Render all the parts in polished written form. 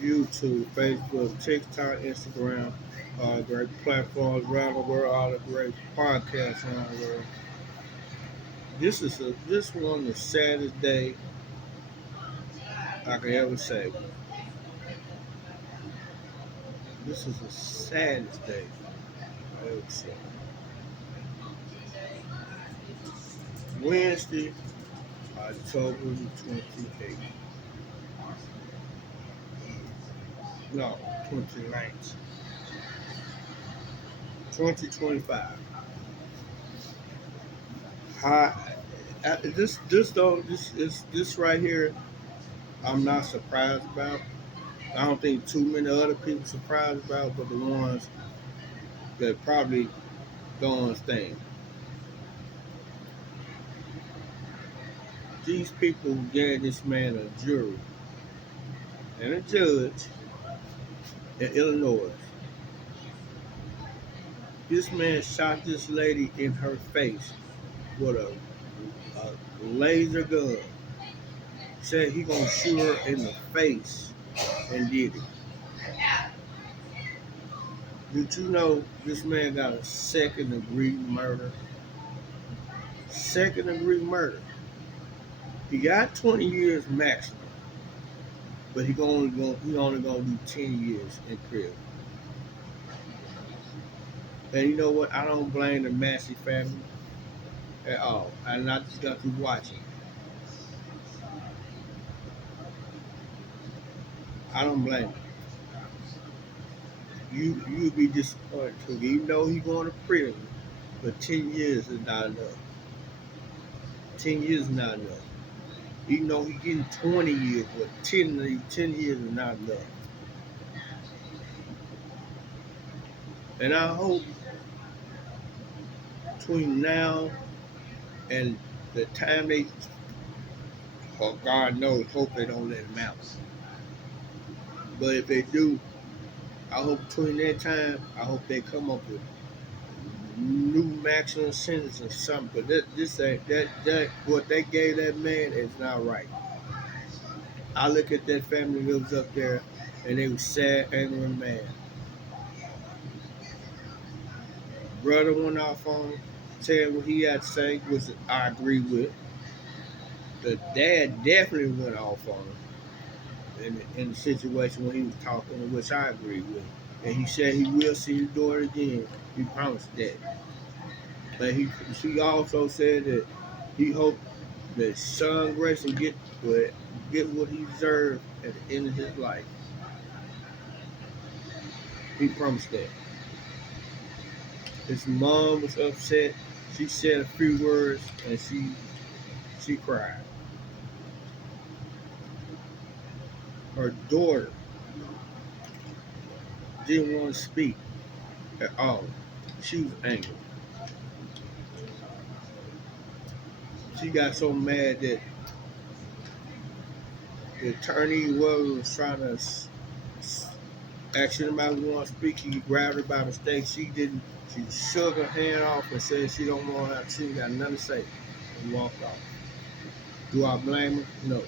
YouTube, Facebook, TikTok, Instagram, great platforms around the world, all the great podcasts around the world. This one the saddest day I could ever say. This is the saddest day I ever say. Wednesday, October the 28th. No, 29th. 2025. Hi, this right here. I'm not surprised about. I don't think too many other people surprised about, but the ones that probably don't understand. These people gave this man a jury and a judge in Illinois. This man shot this lady in her face with a laser gun. Said he gonna shoot her in the face and did it. Did you know this man got a second degree murder? Second degree murder. He got 20 years maximum, but he only gonna do 10 years in prison. And you know what? I don't blame the Massey family at all. And I just got to watching. I don't blame him. You'd be disappointed too. Even though he going to prison, but 10 years is not enough. 10 years is not enough. Even though he getting 20 years, but 10 years is not enough. And I hope between now and the time they, or God knows, hope they don't let him out. But if they do, I hope between that time, I hope they come up with new maximum sentence or something. But this ain't that what they gave that man is not right. I look at that family that was up there, and they was sad, angry, and mad. Brother went off on him, said what he had to say, which I agree with. The dad definitely went off on him in the situation when he was talking, which I agree with. And he said he will see his daughter again. He promised that. But she also said that he hoped that Sean Grayson get what he deserved at the end of his life. He promised that. His mom was upset. She said a few words and she cried. Her daughter didn't want to speak at all. She was angry. She got so mad that the attorney was trying to ask him about who want to speak. He grabbed her by mistake. She didn't. She shook her hand off and said she don't want to. She ain't got nothing to say, and walked off. Do I blame her? No.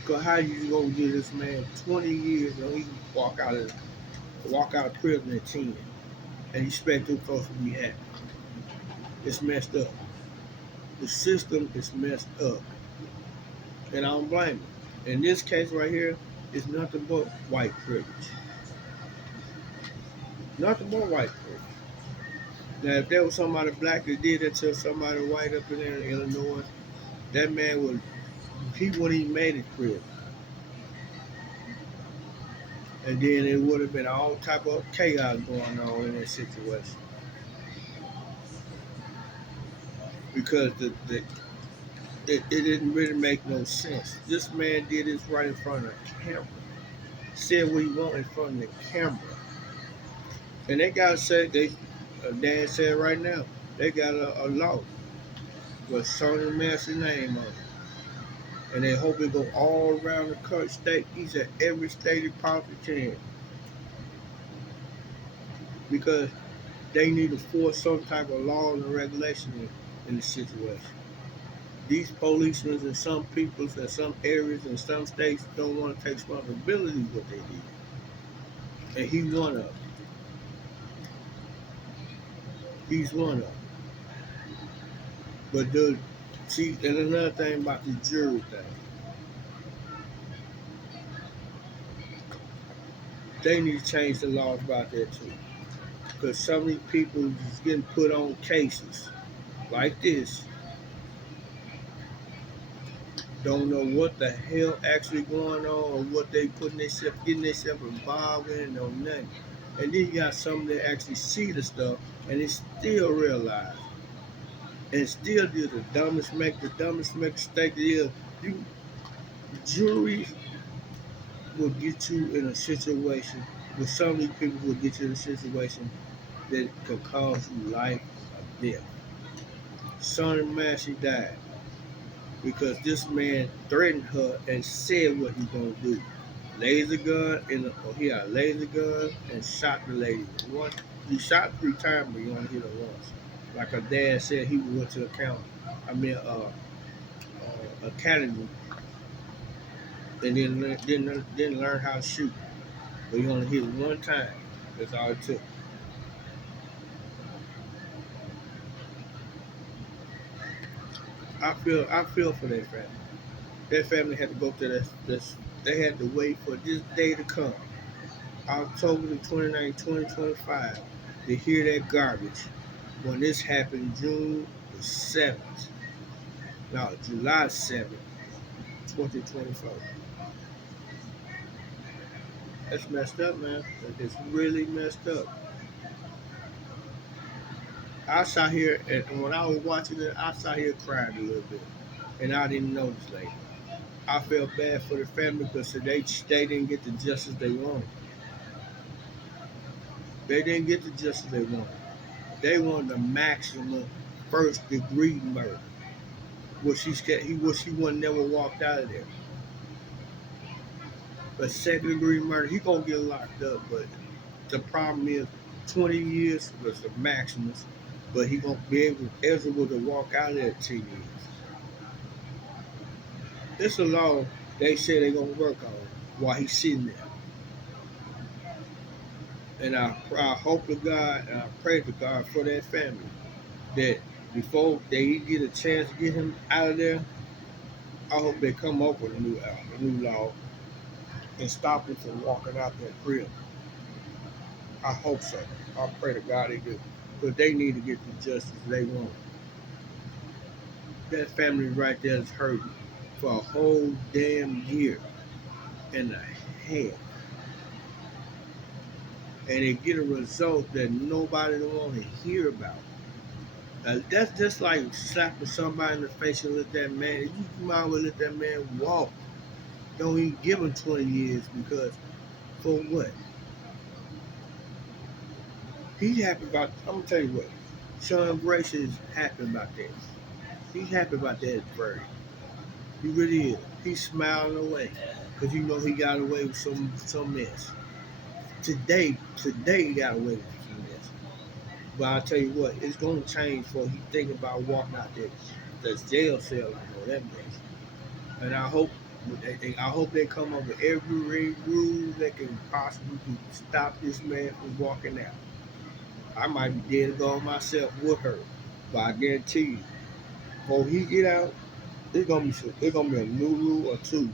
Because how you gonna give this man 20 years and he walk out of prison at 10, and you expect him supposed to be happy? It's messed up. The system is messed up, and I don't blame him. In this case right here, it's nothing but white privilege. Nothing but white privilege. Now, if there was somebody black that did that to somebody white up in there in Illinois, that man he wouldn't even made it prison. And then it would have been all type of chaos going on in that situation. Because it didn't really make no sense. This man did this right in front of the camera. Said what he wanted in front of the camera. And they got to say, Dad said right now, they got a law with Sonya Massey name on it. And they hope it go all around the country, state. He said every state it possibly can. Because they need to force some type of law and regulation in the situation. These policemen in some peoples in some areas in some states don't want to take responsibility what they did. And he one of them. He's one of them. But dude, see, and another thing about the jury thing, they need to change the laws about that too. Because some of these people is getting put on cases like this, don't know what the hell actually going on or what they putting themselves, getting themselves involved in or nothing. And then you got some that actually see the stuff and they still realize and still do the dumbest mistake is you jury will get you in a situation with some of these people will get you in a situation that could cause you life or death. Sonya Massey died because this man threatened her and said what he's gonna do. Laser gun he had a laser gun and shot the lady. Once he shot 3 times, but he only hit her once. Like her dad said, he went to the county. I mean, academy, and then didn't learn how to shoot. But he only hit 1 time. That's all it took. I feel for that family. That family had to go through this. They had to wait for this day to come. October the 29th, 2025, to hear that garbage when this happened June the 7th. No, July 7th, 2024. That's messed up, man. It's really messed up. I sat here, and when I was watching it, I sat here crying a little bit. And I didn't know this lady. I felt bad for the family because they didn't get the justice they wanted. They didn't get the justice they wanted. They wanted the maximum first degree murder. She would never walked out of there. But second degree murder, he gonna get locked up. But the problem is, 20 years was the maximum. But he gonna be able to walk out of there 10 years. This a law they say they gonna work on while he's sitting there. And I hope to God and I pray to God for that family that before they get a chance to get him out of there, I hope they come up with a new law and stop him from walking out that crib. I hope so. I pray to God they do. But they need to get the justice they want. That family right there is hurting for a whole damn year and a half. And they get a result that nobody don't want to hear about. That's just like slapping somebody in the face and let that man, you might as well let that man walk. Don't even give him 20 years because for what? He's happy about, I'm going to tell you what, Sean Grace is happy about that. He's happy about that verdict. He really is. He's smiling away because you know he got away with some mess. Today he got away with some mess. But I'll tell you what, it's gonna change for he thinking about walking out there, the jail cell like all that mess. And I hope they come up with every rule that can possibly stop this man from walking out. I might be dead to go myself with her, but I guarantee you, before he get out, it's gonna be a new rule or two,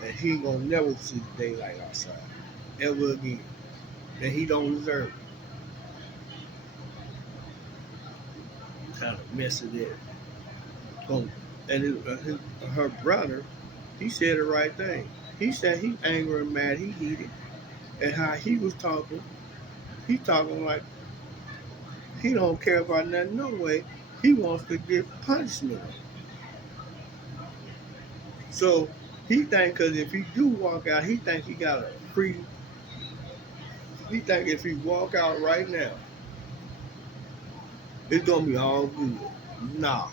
and he ain't gonna never see the daylight outside ever again. And he don't deserve it. Kind of mess it is. And her brother, he said the right thing. He said he angry and mad, he heated, and how he was talking, he talking like he don't care about nothing no way. He wants to get punishment. So he think because if he do walk out, he think he got a free. He think if he walk out right now, it's gonna be all good. Nah,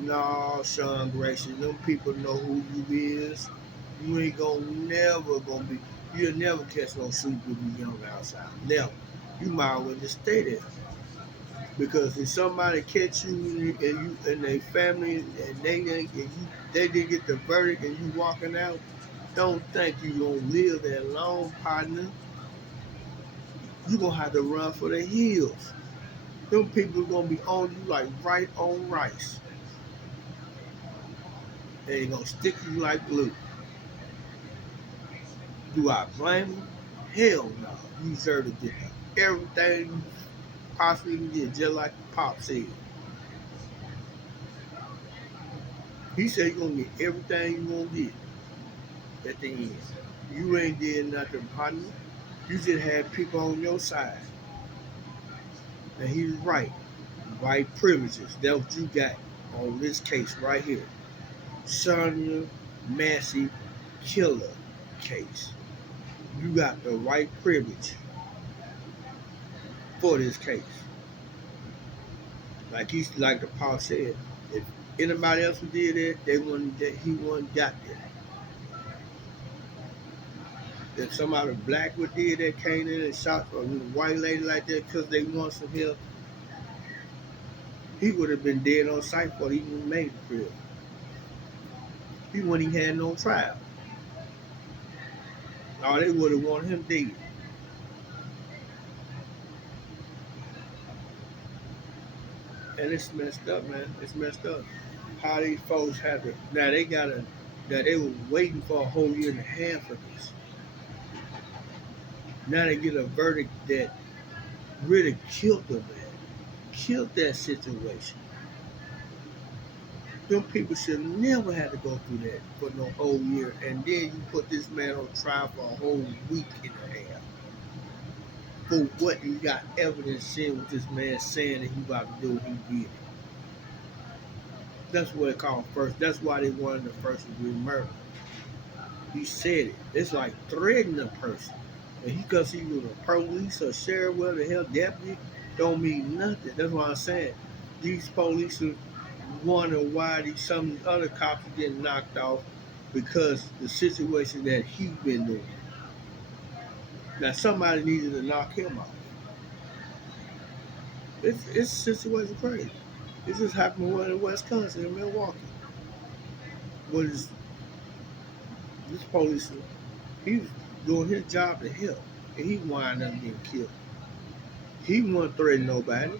nah, Sean Gracie, them people know who you is. You ain't never gonna be. You'll never catch no sleep with me on the outside. Never. You might as well just stay there. Because if somebody catch you and their family and they didn't get the verdict and you walking out, don't think you gonna live that long, partner. You gonna have to run for the hills. Them people gonna be on you like right on rice. They gonna stick you like glue. Do I blame them? Hell no. You deserve to get everything you possibly can get, just like Pop said. He said you're gonna get everything you gonna get at the end. You ain't did nothing, partner. You just had people on your side. And he's right. White privileges. That's what you got on this case right here. Sonya Massey killer case. You got the white privilege for this case. Like the Paul said, if anybody else who did it, he wouldn't got there. If somebody black would did that came in and shot a white lady like that because they want some help, he would have been dead on sight before he even made the crib. He wouldn't even had no trial. Or they would have wanted him dead. And it's messed up, man. It's messed up. How these folks have it. Now they were waiting for a whole year and a half for this. Now they get a verdict that really killed the man. Killed that situation. Them people should never have to go through that for no whole year. And then you put this man on trial for a whole week and a half. For what you got evidence saying what this man saying that he about to do, he did. That's what it called first. That's why they wanted the first degree murder. He said it. It's like threatening a person. And because he was a police or sheriff, whatever the hell, deputy, don't mean nothing. That's what I'm saying. These police wonder why some of these other cops are getting knocked off because the situation that he's been doing. Now somebody needed to knock him off. It's situation crazy. It just happened in Wisconsin in Milwaukee. What is this police? He was doing his job to help, and he wound up getting killed. He wasn't threatening nobody,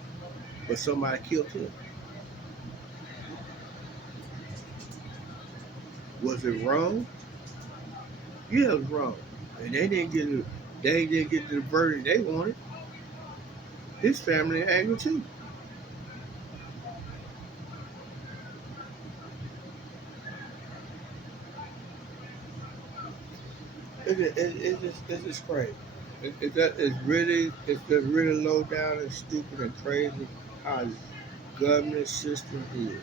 but somebody killed him. Was it wrong? Yeah, it was wrong. And they didn't get the verdict they wanted. His family angry too. It's just crazy. It's just really low down and stupid and crazy how the government system is.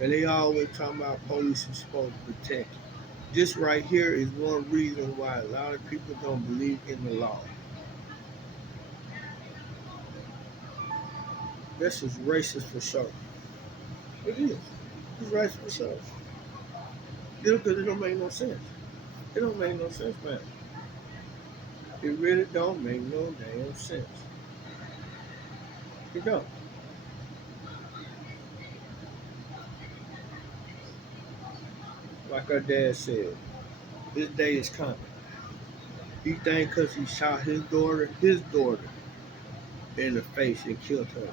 And they always talking about police is supposed to protect you. This right here is one reason why a lot of people don't believe in the law. This is racist for sure. It is. It's racist for sure. Because it don't make no sense. It don't make no sense, man. It really don't make no damn sense. It don't. Like our dad said, this day is coming. He think because he shot his daughter in the face and killed her.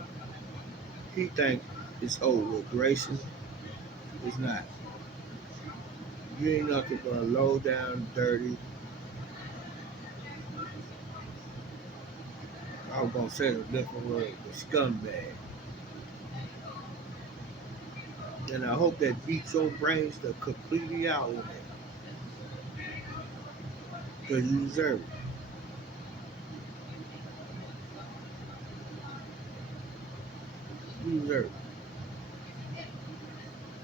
He think it's over with. Grayson, it's not. You ain't nothing but a low down, dirty. I was gonna say a different word, but scumbag. And I hope that beats your brains to completely out on that. Because you deserve it. You deserve it.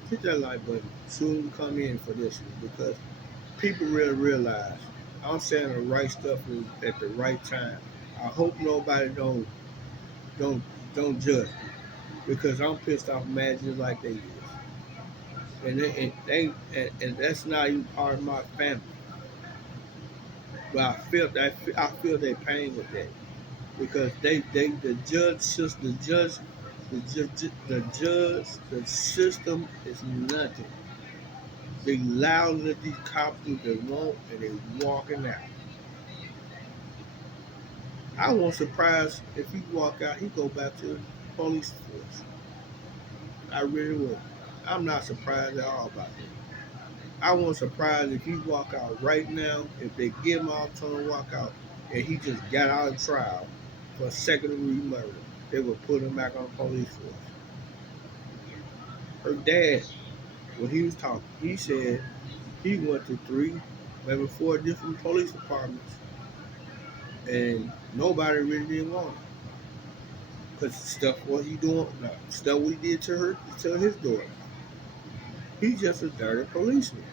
Hit that like button soon you come in for this one because people really realize I'm saying the right stuff at the right time. I hope nobody don't don't judge me because I'm pissed off mad just like they is. And that's not even part of my family. But I feel their pain with that. because the system is nothing. They loud at these cops do they want, and they walking out. I won't surprise if he walk out, he go back to the police force. I really would. I'm not surprised at all about that. I won't surprise if he walk out right now, if they give him all time to walk out, and he just got out of trial for second degree murder. They would put him back on the police force. Her dad, when he was talking, he said he went to three, maybe four different police departments, and nobody really didn't want him. Because stuff what he doing, stuff we did to his daughter. He's just a dirty policeman.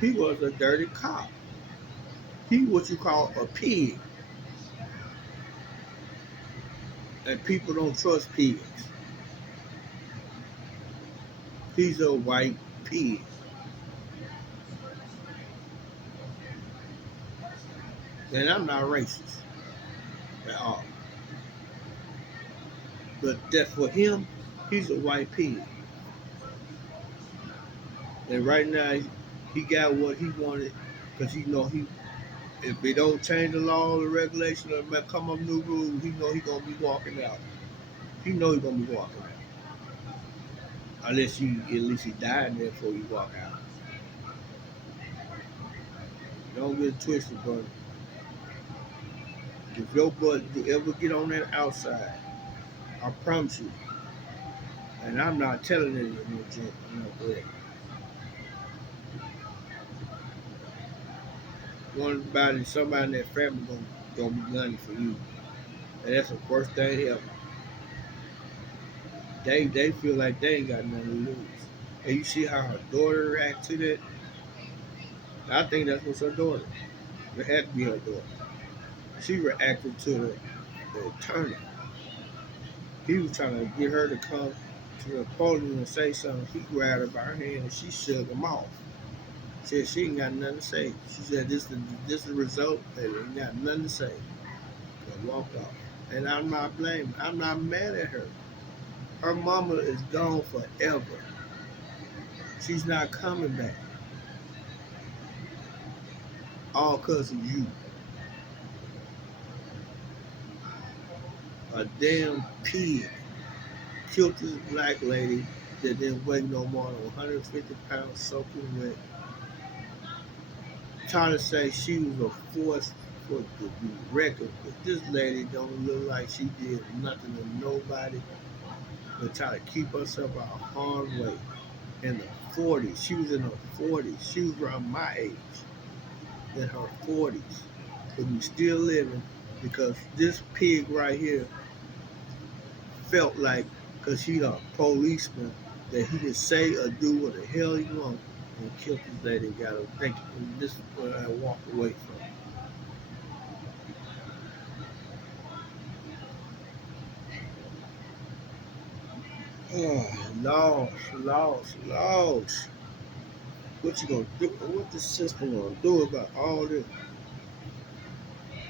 He was a dirty cop. He what you call a pig, and people don't trust pigs. He's a white pig, and I'm not racist at all. But that's for him. He's a white pig, and right now he got what he wanted because he know he if they don't change the law or the regulation or come up new rules, he know he gonna be walking out. He know he gonna be walking out. Unless at least he died there before you walk out. Don't get it twisted, but if your butt ever get on that outside, I promise you, and I'm not telling it in no joke, somebody in that family gonna be gunning for you. And that's the worst thing ever. They feel like they ain't got nothing to lose. And you see how her daughter react to that? I think that's what's her daughter. It had to be her daughter. She reacted to the attorney. He was trying to get her to come to the podium and say something. He grabbed her by her hand and she shook him off. Said she ain't got nothing to say. She said this is the result and ain't got nothing to say. And walked off. And I'm not blaming. I'm not mad at her. Her mama is gone forever. She's not coming back. All because of you. A damn pig killed this black lady that didn't weigh no more than 150 pounds soaking wet. Trying to say she was a force for the record, but this lady don't look like she did nothing to nobody but try to keep herself out of harm's way. In the 40s, she was in her 40s. She was around my age, in her 40s, but we still living because this pig right here felt like, because he's a policeman, that he could say or do what the hell he wants and killed this lady and got her thinking. And this is what I walked away from. Oh, lost. What you gonna do? What the system gonna do about all this?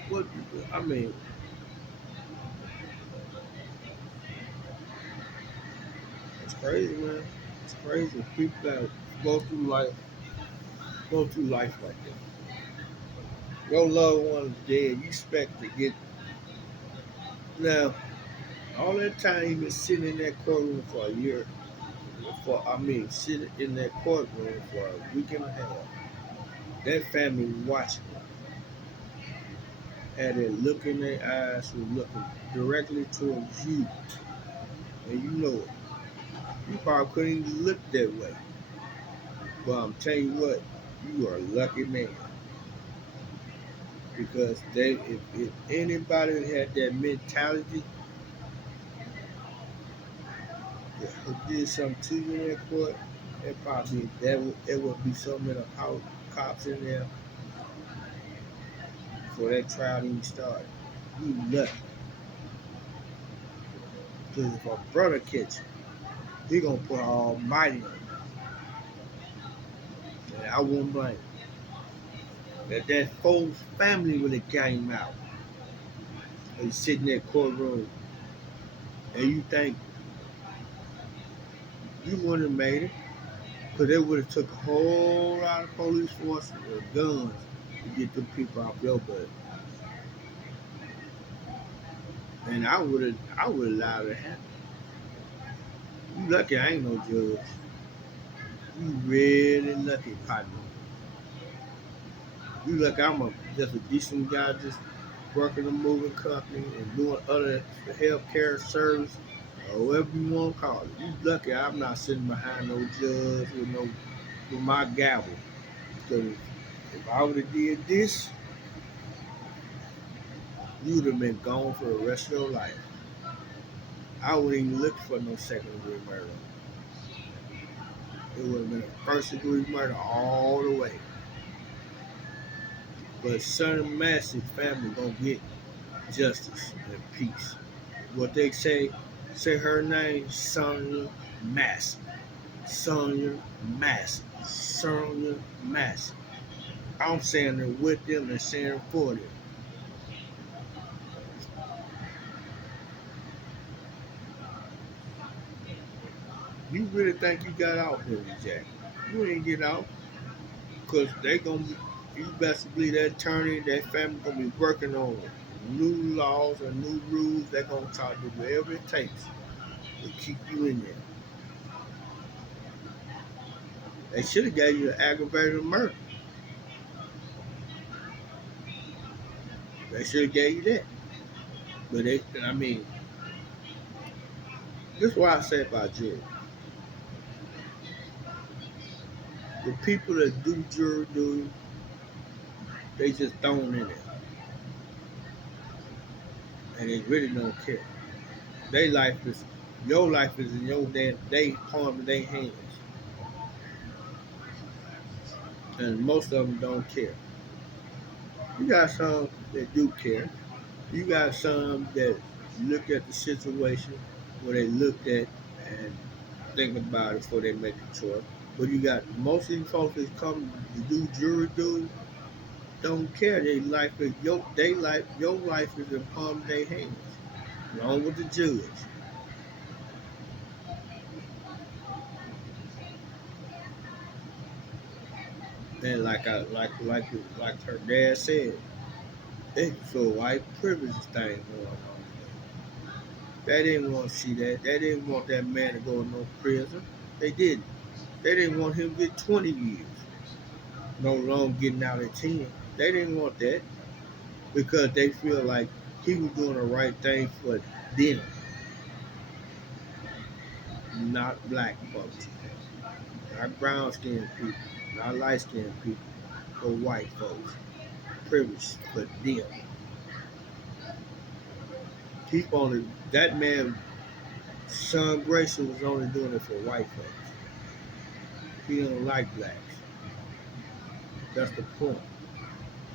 What I mean, it's crazy, man. It's crazy. People that go through life like that. Your loved one is dead. You expect to get now all that time he been sitting in that courtroom for a year. Sitting in that courtroom for a week and a half. That family watching him. Had that look in their eyes, was looking directly towards you, and you know it. You probably couldn't even look that way. But I'm telling you what, you are a lucky man. Because if anybody had that mentality that did something to you in that court, it would be so many cops in there before that trial even started. You lucky. Because if a brother catch you, he gonna put almighty on you. And I won't blame him. That whole family when it came out. and sit in that courtroom, and you think you wouldn't have made it, because they would have took a whole lot of police force or guns to get them people off your butt. And I would have allowed it to happen. You lucky I ain't no judge. You really lucky, partner. You lucky just a decent guy just working a moving company and doing other healthcare service or whatever you want to call it. You lucky I'm not sitting behind no judge with my gavel. Because if I would have did this, you would have been gone for the rest of your life. I wouldn't even look for no second degree murder. It would have been a first degree murder all the way. But Sonya Massey family gonna get justice and peace. What they say her name, Sonya Massey. Sonya Massey. Sonya Massey. I'm saying it with them and saying it for them. You really think you got out, Billy Jack? You ain't get out. Because they gonna be, you best believe that attorney, that family gonna be working on new laws and new rules. They're gonna try to do whatever it takes to keep you in there. They should have gave you an aggravated murder. They should have gave you that. But I mean, this is what I say about jury. The people that do jury duty, they just thrown in there, and they really don't care. Their life is, your life is in your damn, they palm of their hands, and most of them don't care. You got some that do care. You got some that look at the situation where they looked at and think about it before they make a choice. But you got most of these folks that come to do jury duty don't care. Your life is in the palm of their hands, along with the judge. And like her dad said, it's a white privilege thing going on. They didn't want to see that. They didn't want that man to go to no prison. They didn't. They didn't want him to get 20 years. No longer getting out at 10. They didn't want that because they feel like he was doing the right thing for them, not black folks, not brown skinned people, not light skinned people, or white folks. Privilege for them. He only that man, son Grayson, was only doing it for white folks. He don't like blacks. That's the point.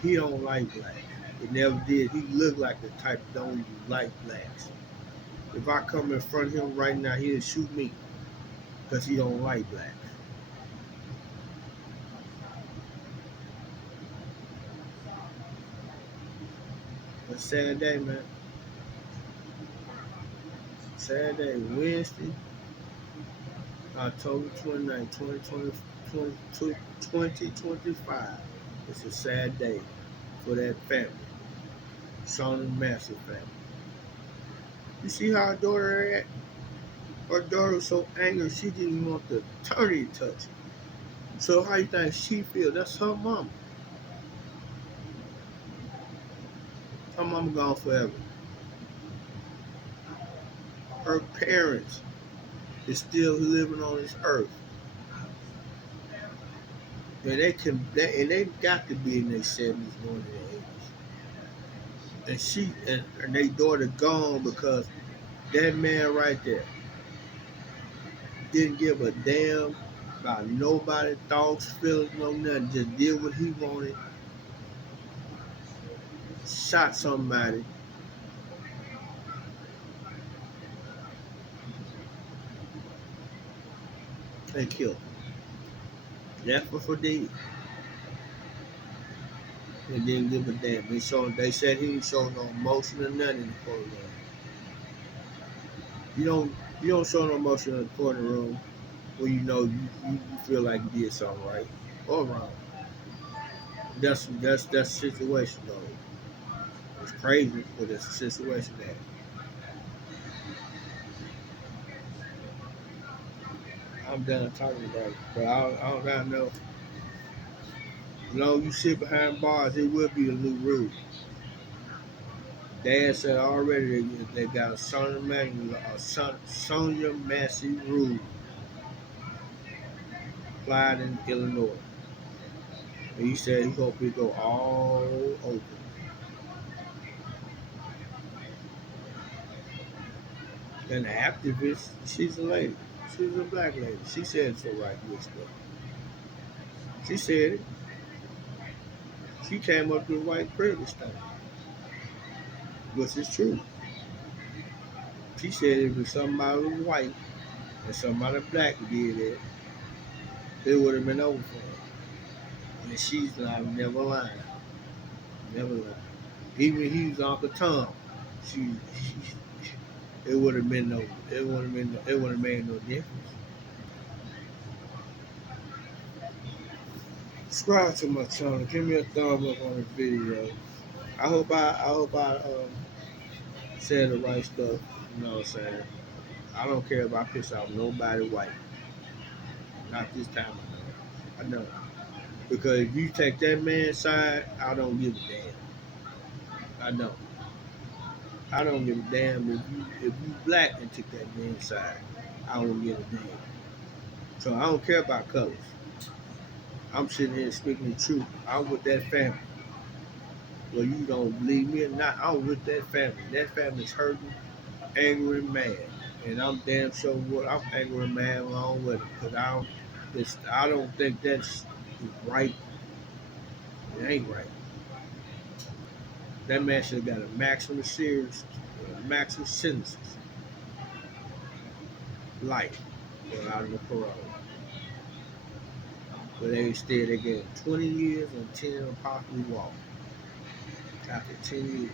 He don't like blacks. He never did. He looked like the type that don't even like blacks. If I come in front of him right now, he'll shoot me because he don't like blacks. But sad day, man. Sad day, Wednesday, October 29, 2025. It's a sad day for that family, Sonya Massey family. You see how her daughter at? Her daughter was so angry she didn't want the attorney to touch her. So how you think she feel? That's her mama. Her mama gone forever. Her parents is still living on this earth. And they got to be in their 70s, going to their 80s. And and their daughter gone because that man right there didn't give a damn about nobody thoughts, feelings, no nothing. Just did what he wanted, shot somebody, and killed him. That's what for dead. and didn't give a damn. They said he didn't show no emotion or nothing in the courtroom. You don't you don't show no emotion in the courtroom when you know you feel like you did something right or wrong. That's the situation though. It's crazy, but it's a situation that I'm done talking about it. But I don't know. As long as you sit behind bars, it will be a new rule. Dad said already they got a Sonya Massey rule applied in Illinois. And he said he hope it go all over. And the activist, she's a lady. She's a black lady. She said it's for right good stuff. She said it. She came up with white privilege thing, which is true. She said if it was somebody was white and somebody black did it, it would have been over for her. And she's like, never lying. Never lying. Even if he was Uncle Tom, she it would have been no it would have made no difference. Subscribe to my channel. Give me a thumb up on this video. I hope I said the right stuff. You know what I'm saying? I don't care if I piss off nobody white. Not this time I know. I know. Because if you take that man's side, I don't give a damn. I know. I don't give a damn if you black and took that man's side. I don't give a damn. So I don't care about colors. I'm sitting here speaking the truth. I'm with that family. Well, you don't believe me or not, I'm with that family. That family's hurting, angry, and mad. And I'm damn sure what I'm angry and mad along with it. Because I don't think that's right. It ain't right. That man should have got a maximum series, maximum sentences, life, without a parole. But instead they gave him 20 years and 10 possibly walk after 10 years.